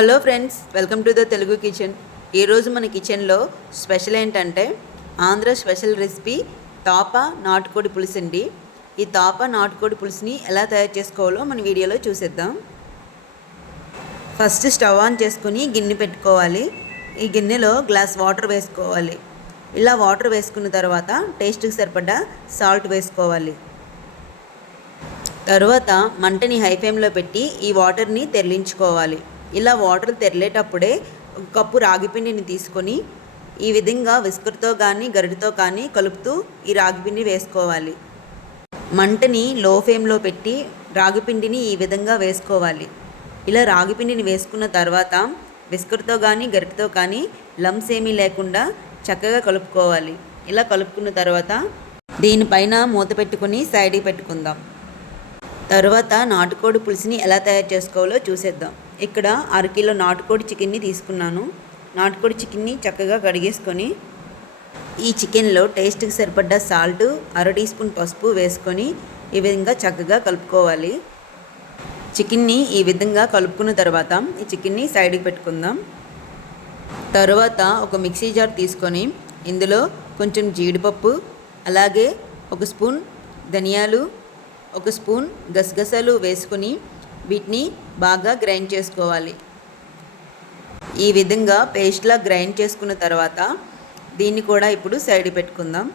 Hello friends welcome to the Telugu kitchen. ఈరోజు మన కిచెన్లో స్పెషల్ ఏంటంటే ఆంధ్ర స్పెషల్ రెసిపీ తాప నాటుకోడి పులుసు అండి. ఈ తాప నాటుకోడి పులుసుని ఎలా తయారు చేసుకోవాలో మన వీడియోలో చూసేద్దాం. ఫస్ట్ స్టవ్ ఆన్ చేసుకుని గిన్నె పెట్టుకోవాలి. ఈ గిన్నెలో గ్లాస్ వాటర్ వేసుకోవాలి. ఇలా వాటర్ వేసుకున్న తర్వాత టేస్ట్కి సరిపడ్డ సాల్ట్ వేసుకోవాలి. తరువాత మంటని హై ఫ్లేమ్లో పెట్టి ఈ వాటర్ని తెరలించుకోవాలి. ఇలా వాటర్ తెరలేటప్పుడే కప్పు రాగిపిండిని తీసుకొని ఈ విధంగా విస్కర్తో కానీ గరిటతో కానీ కలుపుతూ ఈ రాగిపిండి వేసుకోవాలి. మంటని లో ఫ్లేమ్లో పెట్టి రాగిపిండిని ఈ విధంగా వేసుకోవాలి. ఇలా రాగిపిండిని వేసుకున్న తర్వాత విస్కర్తో కానీ గరిటతో కానీ లమ్స్ ఏమీ లేకుండా చక్కగా కలుపుకోవాలి. ఇలా కలుపుకున్న తర్వాత దీనిపైన మూత పెట్టుకొని సైడ్కి పెట్టుకుందాం. తర్వాత నాటుకోడి పులుసుని ఎలా తయారు చేసుకోవాలో చూసేద్దాం. ఇక్కడ అరకిలో నాటుకోడి చికెన్ని తీసుకున్నాను. నాటుకోడి చికెన్ని చక్కగా కడిగేసుకొని ఈ చికెన్లో టేస్ట్కి సరిపడ్డ సాల్ట్ అర టీ స్పూన్ పసుపు వేసుకొని ఈ విధంగా చక్కగా కలుపుకోవాలి. చికెన్ని ఈ విధంగా కలుపుకున్న తర్వాత ఈ చికెన్ని సైడ్కి పెట్టుకుందాం. తర్వాత ఒక మిక్సీ జార్ తీసుకొని ఇందులో కొంచెం జీడిపప్పు అలాగే ఒక స్పూన్ ధనియాలు ఒక స్పూన్ గసగసాలు వేసుకొని వీటిని బాగా గ్రైండ్ చేసుకోవాలి. ఈ విధంగా పేస్ట్లా గ్రైండ్ చేసుకున్న తర్వాత దీన్ని కూడా ఇప్పుడు సైడ్ పెట్టుకుందాం.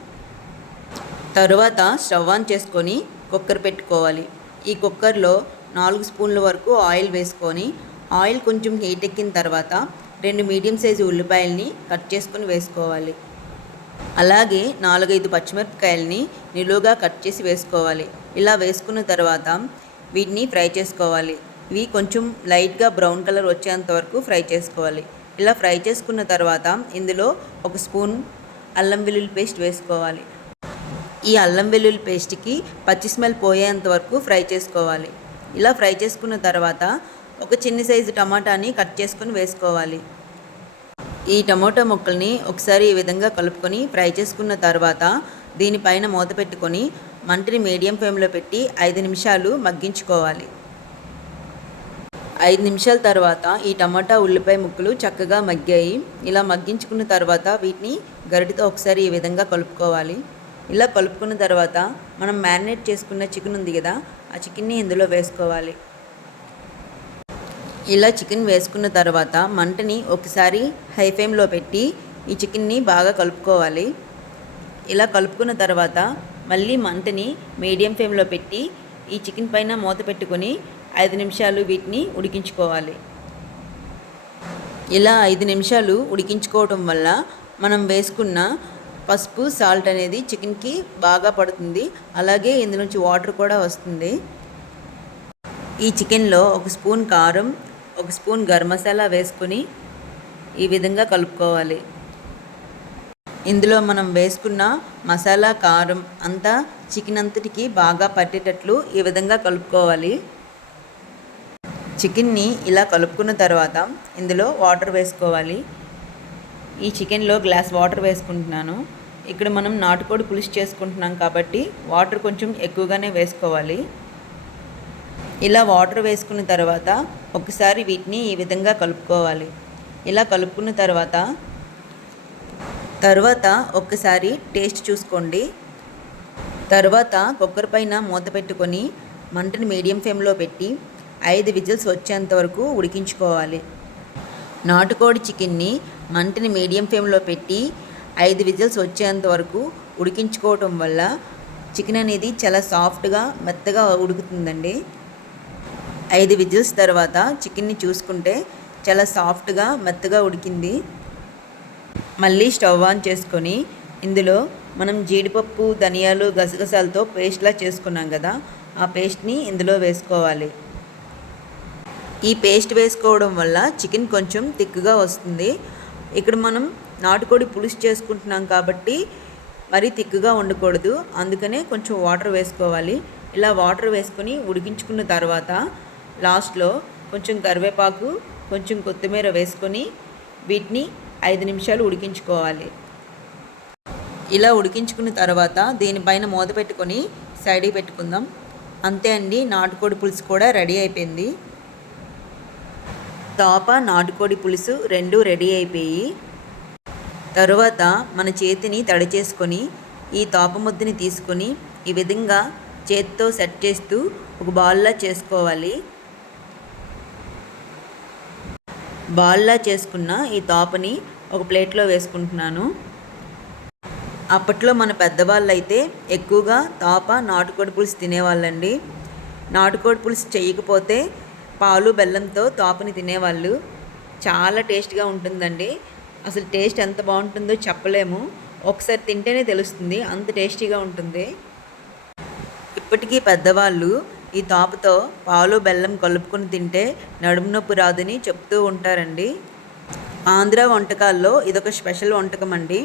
తరువాత స్టవ్ ఆన్ చేసుకొని కుక్కర్ పెట్టుకోవాలి. ఈ కుక్కర్లో నాలుగు స్పూన్ల వరకు ఆయిల్ వేసుకొని ఆయిల్ కొంచెం హీట్ ఎక్కిన తర్వాత రెండు మీడియం సైజు ఉల్లిపాయల్ని కట్ చేసుకొని వేసుకోవాలి. అలాగే నాలుగైదు పచ్చిమిరపకాయలని నిలువుగా కట్ చేసి వేసుకోవాలి. ఇలా వేసుకున్న తర్వాత వీటిని ఫ్రై చేసుకోవాలి. ఇవి కొంచెం లైట్గా బ్రౌన్ కలర్ వచ్చేంత వరకు ఫ్రై చేసుకోవాలి. ఇలా ఫ్రై చేసుకున్న తర్వాత ఇందులో ఒక స్పూన్ అల్లం వెల్లుల్లి పేస్ట్ వేసుకోవాలి. ఈ అల్లం వెల్లుల్లి పేస్ట్కి పచ్చి స్మెల్ పోయేంత వరకు ఫ్రై చేసుకోవాలి. ఇలా ఫ్రై చేసుకున్న తర్వాత ఒక చిన్న సైజు టమాటాని కట్ చేసుకొని వేసుకోవాలి. ఈ టమోటా ముక్కల్ని ఒకసారి ఈ విధంగా కలుపుకొని ఫ్రై చేసుకున్న తర్వాత దీనిపైన మూత పెట్టుకొని మంటని మీడియం ఫ్లేమ్లో పెట్టి ఐదు నిమిషాలు మగ్గించుకోవాలి. ఐదు నిమిషాల తర్వాత ఈ టమాటా ఉల్లిపాయ ముక్కలు చక్కగా మగ్గాయి. ఇలా మగ్గించుకున్న తర్వాత వీటిని గరిటితో ఒకసారి ఈ విధంగా కలుపుకోవాలి. ఇలా కలుపుకున్న తర్వాత మనం మ్యారినేట్ చేసుకున్న చికెన్ ఉంది కదా ఆ చికెన్ని ఇందులో వేసుకోవాలి. ఇలా చికెన్ వేసుకున్న తర్వాత మంటని ఒకసారి హై ఫ్లేమ్లో పెట్టి ఈ చికెన్ని బాగా కలుపుకోవాలి. ఇలా కలుపుకున్న తర్వాత మళ్ళీ మంటని మీడియం ఫ్లేమ్లో పెట్టి ఈ చికెన్ పైన మూత పెట్టుకొని ఐదు నిమిషాలు వీటిని ఉడికించుకోవాలి. ఇలా ఐదు నిమిషాలు ఉడికించుకోవటం వల్ల మనం వేసుకున్న పసుపు సాల్ట్ అనేది చికెన్కి బాగా పడుతుంది. అలాగే ఇందులోంచి వాటర్ కూడా వస్తుంది. ఈ చికెన్లో ఒక స్పూన్ కారం ఒక స్పూన్ గరం మసాలా వేసుకొని ఈ విధంగా కలుపుకోవాలి. ఇందులో మనం వేసుకున్న మసాలా కారం అంతా చికెన్ అంతటికి బాగా పట్టేటట్లు ఈ విధంగా కలుపుకోవాలి. చికెన్ని ఇలా కలుపుకున్న తర్వాత ఇందులో వాటర్ వేసుకోవాలి. ఈ చికెన్లో గ్లాస్ వాటర్ వేసుకుంటున్నాను. ఇక్కడ మనం నాటుకోడి పులుసు చేసుకుంటున్నాం కాబట్టి వాటర్ కొంచెం ఎక్కువగానే వేసుకోవాలి. ఇలా వాటర్ వేసుకున్న తర్వాత ఒకసారి వీటిని ఈ విధంగా కలుపుకోవాలి. ఇలా కలుపుకున్న తర్వాత తర్వాత ఒక్కసారి టేస్ట్ చూసుకోండి. తర్వాత కుక్కర్ పైన మూత పెట్టుకొని మంటను మీడియం ఫ్లేమ్లో పెట్టి ఐదు విజిల్స్ వచ్చేంత వరకు ఉడికించుకోవాలి. నాటుకోడి చికెన్ని మంటని మీడియం ఫ్లేమ్లో పెట్టి ఐదు విజిల్స్ వచ్చేంత వరకు ఉడికించుకోవటం వల్ల చికెన్ అనేది చాలా సాఫ్ట్గా మెత్తగా ఉడుకుతుందండి. ఐదు విజిల్స్ తర్వాత చికెన్ని చూసుకుంటే చాలా సాఫ్ట్గా మెత్తగా ఉడికింది. మళ్ళీ స్టవ్ ఆన్ చేసుకొని ఇందులో మనం జీడిపప్పు ధనియాలు గసగసాలతో పేస్ట్లా చేసుకున్నాం కదా ఆ పేస్ట్ని ఇందులో వేసుకోవాలి. ఈ పేస్ట్ వేసుకోవడం వల్ల చికెన్ కొంచెం థిక్గా వస్తుంది. ఇక్కడ మనం నాటుకోడి పులుసు చేసుకుంటున్నాం కాబట్టి మరీ థిక్గా ఉండకూడదు. అందుకనే కొంచెం వాటర్ వేసుకోవాలి. ఇలా వాటర్ వేసుకొని ఉడికించుకున్న తర్వాత లాస్ట్లో కొంచెం కరివేపాకు కొంచెం కొత్తిమీర వేసుకొని వీటిని ఐదు నిమిషాలు ఉడికించుకోవాలి. ఇలా ఉడికించుకున్న తర్వాత దీనిపైన మూత పెట్టుకొని సైడ్కి పెట్టుకుందాం. అంతే అండి నాటుకోడి పులుసు కూడా రెడీ అయిపోయింది. తోప నాటుకోడి పులుసు రెండు రెడీ అయిపోయి తరువాత మన చేతిని తడి చేసుకొని ఈ తోప ముద్దని తీసుకొని ఈ విధంగా చేతితో సెట్ చేస్తూ ఒక బాల్లా చేసుకోవాలి. బాల్లా చేసుకున్న ఈ తోపని ఒక ప్లేట్లో వేసుకుంటున్నాను. అప్పట్లో మన పెద్దవాళ్ళు అయితే ఎక్కువగా తోప నాటుకోడి పులుసు తినేవాళ్ళండి. నాటుకోడి పులుసు చేయకపోతే పాలు బెల్లంతో తోపని తినేవాళ్ళు. చాలా టేస్ట్గా ఉంటుందండి. అసలు టేస్ట్ ఎంత బాగుంటుందో చెప్పలేము. ఒకసారి తింటేనే తెలుస్తుంది. అంత టేస్టీగా ఉంటుంది. ఇప్పటికీ పెద్దవాళ్ళు ఈ తోపతో పాలు బెల్లం కలుపుకొని తింటే నడుము నొప్పి రాదని చెప్తూ ఉంటారండి. ఆంధ్ర వంటకాల్లో ఇదొక స్పెషల్ వంటకం అండి.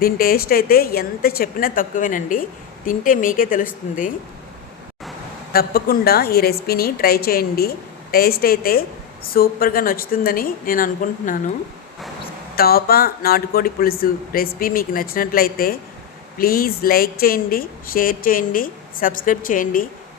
దీని టేస్ట్ అయితే ఎంత చెప్పినా తక్కువేనండి. తింటే మీకే తెలుస్తుంది. తప్పకుండా ఈ రెసిపీని ట్రై చేయండి. టేస్ట్ అయితే సూపర్గా నచ్చుతుందని నేను అనుకుంటున్నాను. తోప నాటుకోడి పులుసు రెసిపీ మీకు నచ్చినట్లయితే ప్లీజ్ లైక్ చేయండి షేర్ చేయండి సబ్స్క్రైబ్ చేయండి.